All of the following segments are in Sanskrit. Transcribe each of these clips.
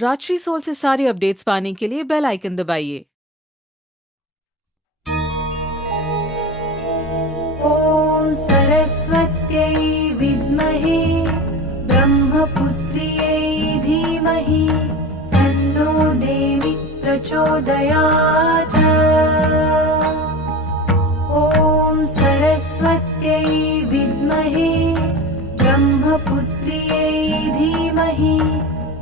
राजश्री सोल से सारी अपडेट्स पाने के लिए बेल आइकन दबाइए। ॐ सरस्वत्यै विद्महे ब्रह्मपुत्र्यै धीमहि तन्नो देवी प्रचोदयात्। ॐ सरस्वत्यै विद्महे ब्रह्मपुत्र्यै धीमहि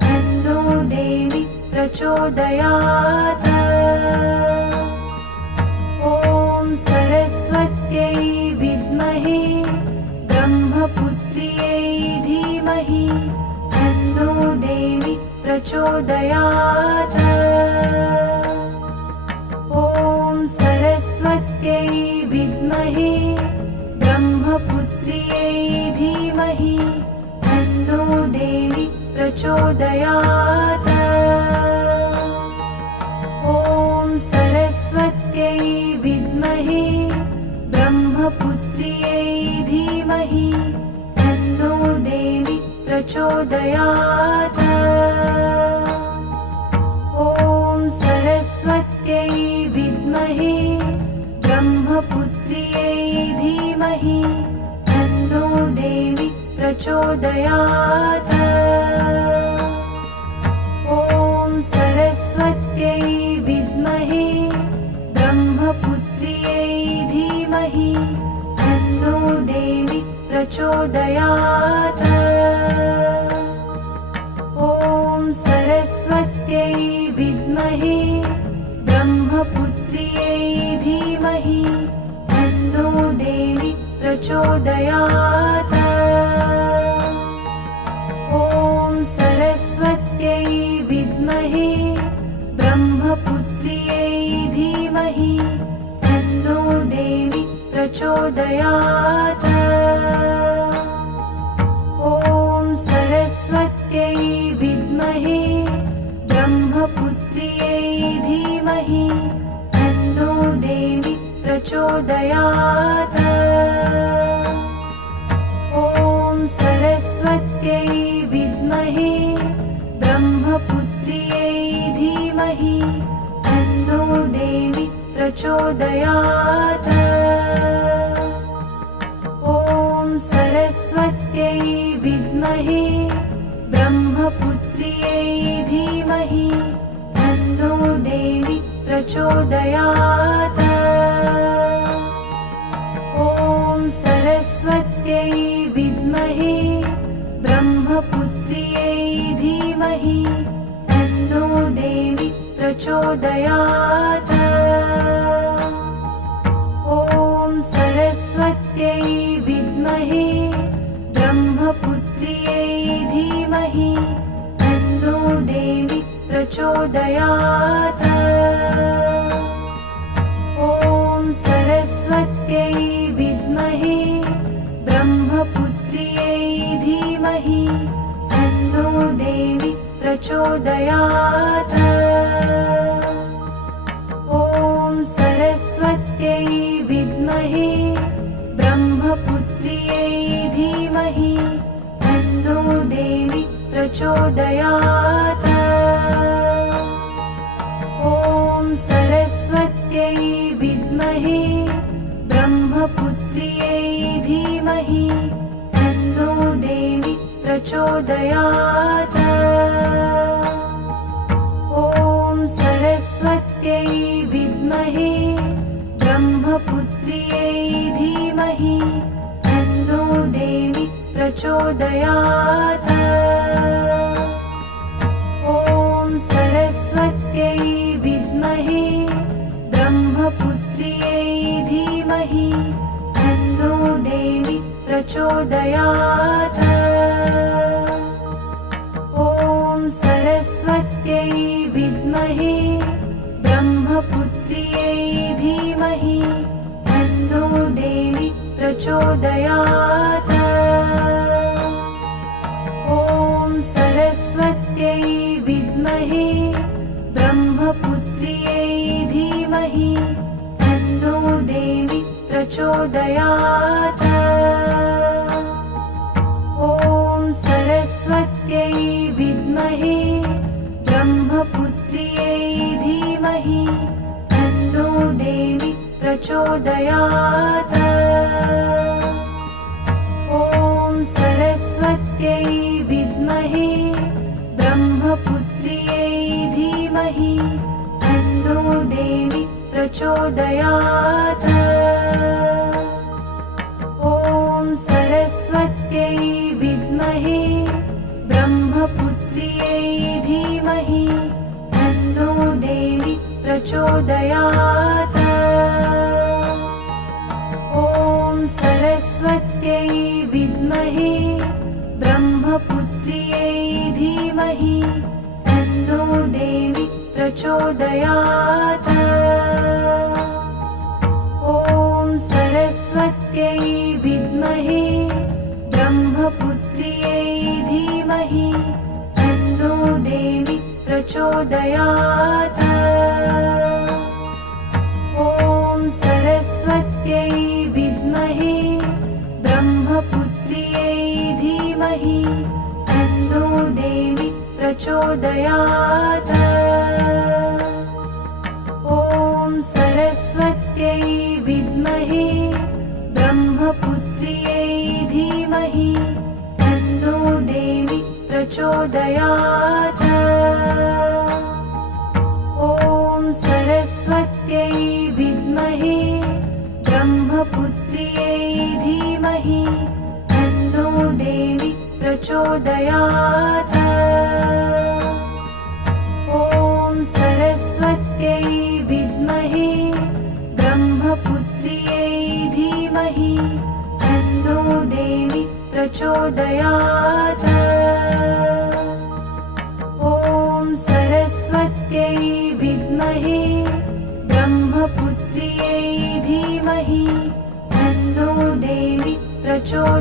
तन्नो देवी प्रचोदयात्। ॐ सरस्वत्यै विद्महे ब्रह्मपुत्र्यै धीमहि तन्नो देवी प्रचोदयात्। ॐ सरस्वत्यै विद्महे ब्रह्मपुत्र्यै धीमहि तन्नो देवी प्रचोदयात्। ॐ सरस्वत्यै विद्महे ब्रह्मपुत्र्यै धीमहि तन्नो देवी प्रचोदयात्। ॐ सरस्वत्यै विद्महे ब्रह्मपुत्र्यै धीमहि तन्नो देवी प्रचोदयात्। ॐ सरस्वत्यै विद्महे ब्रह्मपुत्र्यै धीमहि तन्नो देवी प्रचोदयात्। ॐ सरस्वत्यै विद्महे ब्रह्मपुत्र्यै धीमहि तन्नो देवी प्रचोदयात्। ॐ सरस्वत्यै विद्महे ब्रह्मपुत्र्यै धीमहि तन्नो देवी प्रचोदयात्। ॐ सरस्वत्यै विद्महे ब्रह्मपुत्र्यै धीमहि तन्नो देवी प्रचोदयात्। ॐ सरस्वत्यै विद्महे ब्रह्मपुत्र्यै धीमहि तन्नो देवी प्रचोदयात्। ॐ सरस्वत्यै विद्महे ब्रह्मपुत्र्यै धीमहि तन्नो देवी प्रचोदयात्। ॐ सरस्वत्यै विद्महे ब्रह्मपुत्र्यै धीमहि तन्नो देवी प्रचोदयात्। ॐ सरस्वत्यै विद्महे ब्रह्मपुत्र्यै धीमहि तन्नो देवी प्रचोदयात्। ॐ सरस्वत्यै विद्महे ब्रह्मपुत्र्यै धीमहि तन्नो देवी प्रचोदयात्। ॐ सरस्वत्यै विद्महे ब्रह्मपुत्र्यै धीमहि तन्नो देवी प्रचोदयात्। ॐ सरस्वत्यै विद्महे ब्रह्मपुत्र्यै धीमहि तन्नो देवी प्रचोदयात्। ॐ सरस्वत्यै विद्महे ब्रह्मपुत्र्यै धीमहि तन्नो देवी प्रचोदयात्। ॐ सरस्वत्यै विद्महे ब्रह्मपुत्र्यै धीमहि तन्नो देवी प्रचोदयात्। ॐ सरस्वत्यै विद्महे ब्रह्मपुत्र्यै धीमहि तन्नो देवी प्रचोदयात्। ॐ सरस्वत्यै विद्महे ब्रह्मपुत्र्यै धीमहि तन्नो देवी प्रचोदयात्। ॐ सरस्वत्यै विद्महे धीमहि तन्नो देवी प्रचोदयात्। ॐ सरस्वत्यै विद्महे ब्रह्मपुत्र्यै धीमहि तन्नो देवी प्रचोदयात्। ॐ सरस्वत्यै विद्महे ब्रह्मपुत्र्यै धीमहि तन्नो देवी प्रचोदयात्। ॐ सरस्वत्यै विद्महे ब्रह्मपुत्र्यै धीमहि तन्नो देवी प्रचोदयात्। ॐ सरस्वत्यै विद्महे ब्रह्मपुत्र्यै धीमहि तन्नो देवी प्रचोदयात्। ॐ सरस्वत्यै विद्महे ब्रह्मपुत्र्यै धीमहि तन्नो देवी प्रचोदयात्। ॐ सरस्वत्यै विद्महे ब्रह्मपुत्र्यै धीमहि तन्नो देवी प्रचोदयात्। ॐ सरस्वत्यै विद्महे ब्रह्मपुत्र्यै धीमहि तन्नो देवी प्रचोदयात्। ॐ सरस्वत्यै विद्महे ब्रह्मपुत्र्यै धीमहि तन्नो देवी प्रचोदयात्। ॐ सरस्वत्यै विद्महे ब्रह्मपुत्र्यै धीमहि तन्नो देवी प्रचोदयात्।